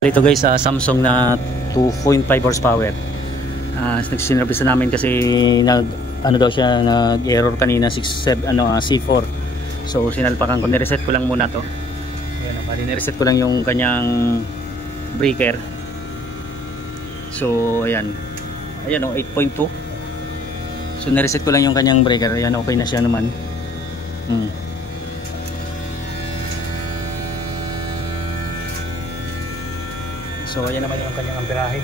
Ito guys, Samsung na 2.5 horsepower. Nagsinervisa namin kasi ano daw siya, nag-error kanina C4. So sinalpakan ko, nireset ko lang muna to. Ayan, bali nireset ko lang yung kanyang breaker. So ayan. Ayan 8.2. So nireset ko lang yung kanyang breaker. Ayan, okay na siya naman. So ayan naman yung kanyang amperahe,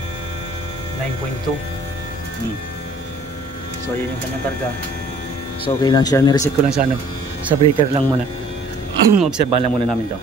9.2. So ayan yung kanyang karga. So okay lang siya, nireset ko lang sa sa breaker lang muna. Obserbahan lang muna namin to.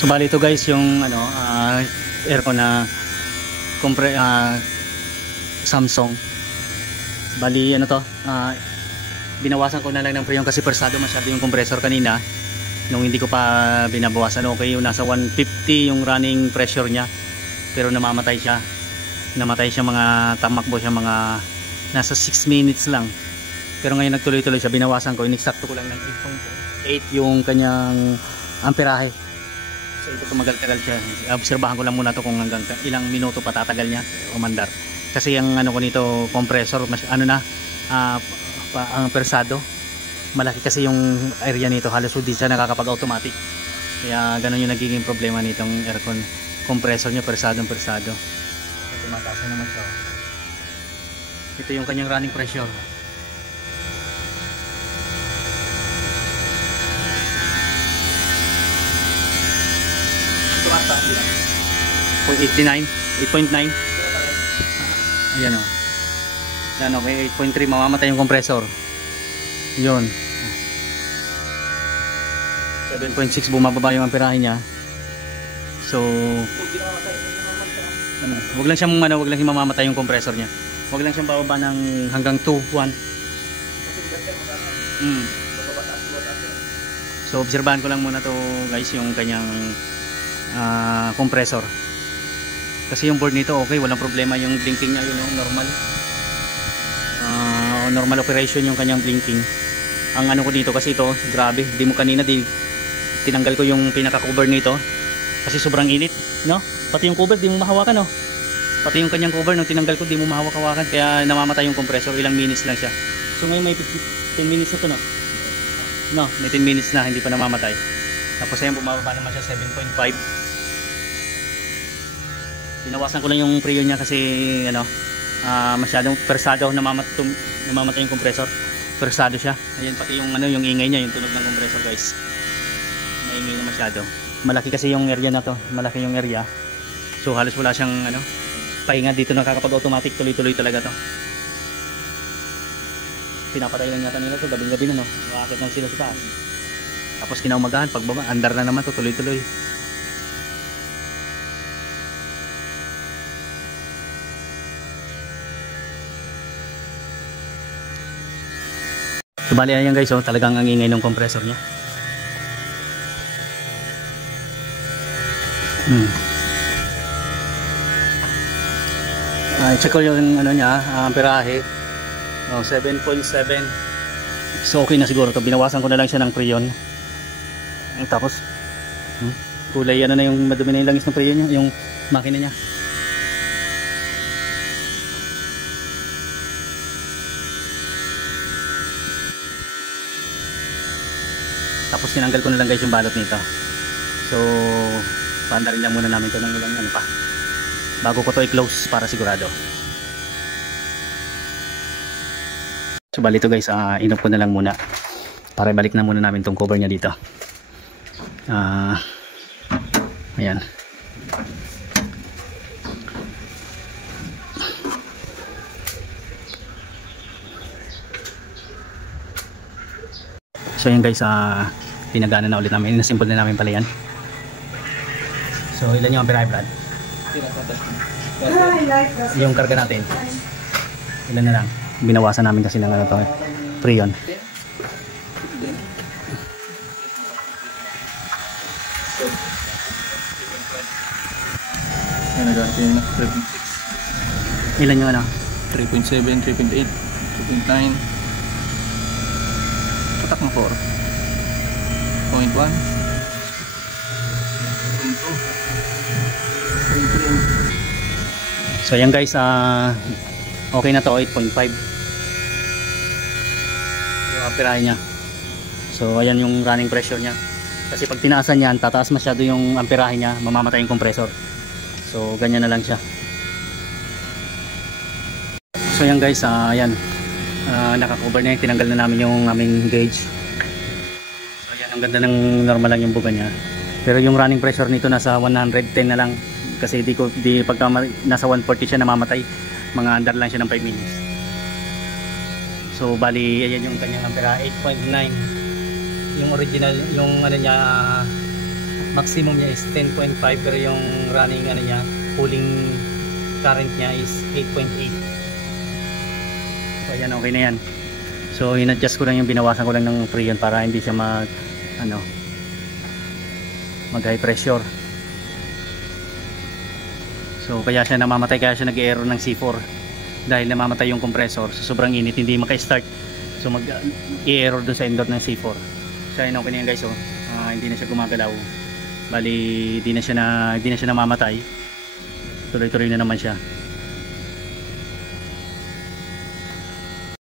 So bali ito guys yung aircon na Samsung. Bali binawasan ko na lang ng preyon kasi persado masyado yung compressor kanina. Nung hindi ko pa binabawasan, okay yung nasa 150 yung running pressure niya. Pero namamatay siya. Namatay siya, tamakbo siya mga nasa 6 minutes lang. Pero ngayon nagtuloy-tuloy siya, binawasan ko, ineksakto ko lang ng 8.8 yung kanyang amperahe. So ito tumagal-tagal siya. Obserbahan ko lang muna to kung hanggang ilang minuto pa tatagal niya umandar. Kasi ang ko nito compressor ang persado. Malaki kasi yung area nito, halos hindi siya nakakapag-automatic. Kaya ganun yung nagiging problema nitong aircon. Compressor niya persado. Tumataas na naman siya. Ito yung kanyang running pressure. 8.9, 8.9. Ayan o. Yan o, may 8.3, mamamatay yung compressor. Yun. 7.6 bumababa yung amperahe niya. So wag lang siyang mamamatay yung compressor niya. Wag lang siyang bababa ng hanggang 2.1. So obserbahan ko lang muna to guys yung kanyang compressor. Kasi yung board nito okay, walang problema yung blinking niya, normal. Normal operation yung kanyang blinking. Ang ko dito kasi ito, grabe, tinanggal ko yung pinaka-cover nito kasi sobrang init, no? Pati yung cover di mo mahawakan, no? Pati yung kanyang cover nung tinanggal ko di mo mahawak-hawakan, kaya namamatay yung compressor, ilang minutes lang siya. So ngayon may 10 minutes na to, no? No, may 10 minutes na hindi pa namamatay. Tapos ayan, bumababa naman siya 7.5. Binawasan ko lang yung preyon niya kasi masyadong persado, namamatay yung compressor. Persado siya. Ayan, pati yung yung ingay niya, yung tunog ng compressor guys. Maingay na masyado. Malaki kasi yung area na to, malaki yung area. So halos wala siyang pahinga dito, nakakapag-automatic, tuloy-tuloy talaga to. Pinapatay lang yata nila to, gabing-gabi na, no. Makakit na sila sa taas. Tapos kinaumagahan, pagbaba, andar na naman to, tuloy-tuloy. So bali yan guys, talagang ang ingay ng compressor niya. Check ko yung niya, amperahe. 7.7. So okay na siguro to. Binawasan ko na lang siya ng preyon. Tapos kulay na yung madumi na yung langis ng preyon niya, yung makina niya. Tapos tinanggal ko na lang guys yung balot nito. So paandarin lang muna namin to ng ilang pa bago ko to i-close para sigurado. So bali ito guys, inop ko na lang muna para ibalik na muna namin tong cover niya dito. Ayan. So yun guys, pinagana na ulit namin, inasimple na namin pala yan. So ilan yung amperahe, Brad? Yung karga natin ilan na lang, binawasan namin kasi ng ano to, Freon. Ilan yung ano? 3.7, 3.8, 2.9, patak mo 4.1, 0.2, 0.3. So yan guys, okay na to, 8.5 yung amperahe nya. So ayan yung running pressure nya, kasi pag tinaasan yan, tataas masyado yung amperahe nya, mamamatay yung compressor. So ganyan na lang siya. So yan guys, ayan, nakakover na yun, tinanggal na namin yung aming gauge. So ayan, ang ganda ng normal lang yung buga nya, pero yung running pressure nito nasa 110 na lang, kasi pagka nasa 140 siya namamatay, mga under lang siya ng 5 minutes. So bali ayan yung kanyang ampera, 8.9. Yung original, yung ano niya, maximum niya is 10.5, pero yung running ano niya, pulling current niya is 8.8. So ayan, okay na yan. So in-adjust ko lang yung, binawasan ko lang ng Freon para hindi siya mag high pressure. So kaya siya namamatay, kaya siya nag-error ng C4 dahil namamatay yung compressor. So sobrang init, hindi maka-start. So mag-i-error dun sa indoor ng C4. So ayun, okay na yan guys. Hindi na siya gumagalaw. Bali hindi na siya namamatay. Tuloy-tuloy na naman siya.